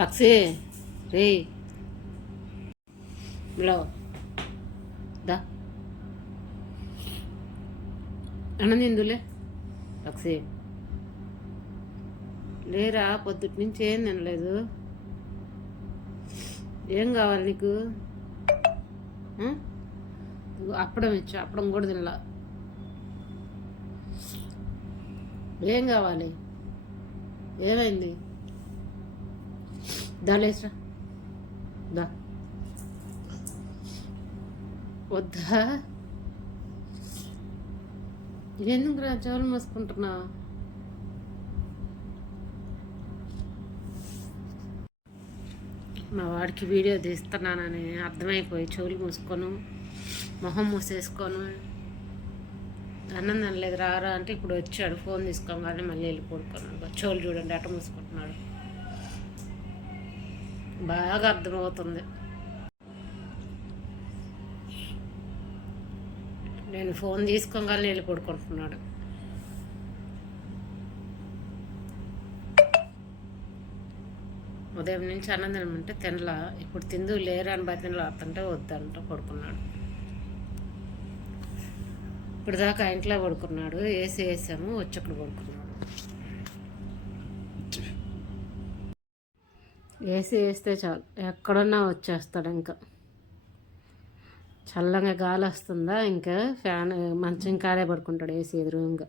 పక్షి రే లో దా అన్నం తిందులే పక్షి లేరా పొద్దుటి నుంచి ఏం తినలేదు. ఏం కావాలి నీకు? అప్పడం ఇచ్చా, అప్పడం కూడా తినలా. ఏం కావాలి? ఏమైంది? దాలేసరా దా. వద్దా? ఎందుకురా చెవులు మూసుకుంటున్నా? మా వాడికి వీడియో తీస్తున్నానని అర్థమైపోయి చెవులు మూసుకొని మొహం మూసేసుకొని అన్నం తినలేదు రారా అంటే ఇప్పుడు వచ్చాడు. ఫోన్ తీసుకోగానే మళ్ళీ వెళ్ళి పడుకున్నాడు. చెవులు చూడండి అట్ట మూసుకుంటున్నాడు. బాగా అర్థమవుతుంది. నేను ఫోన్ తీసుకోగానే వెళ్ళి పడుకుంటున్నాడు. ఉదయం నుంచి అన్నం తినమంటే తినలా. ఇప్పుడు తిందు లేరా అని బతిలో అత్తంటే వద్దంట పడుకున్నాడు. ఇప్పుడు దాకా ఇంట్లో పడుకున్నాడు. ఏసీ వేసాము, వచ్చి అక్కడ పడుకున్నాడు. ఏసీ వేస్తే చాలు ఎక్కడున్నా వచ్చేస్తాడు. ఇంకా చల్లగా గాలి వస్తుందా, ఇంకా ఫ్యాన్ మంచం కాడే పడుకుంటాడు ఏసీ ఎదురుగా.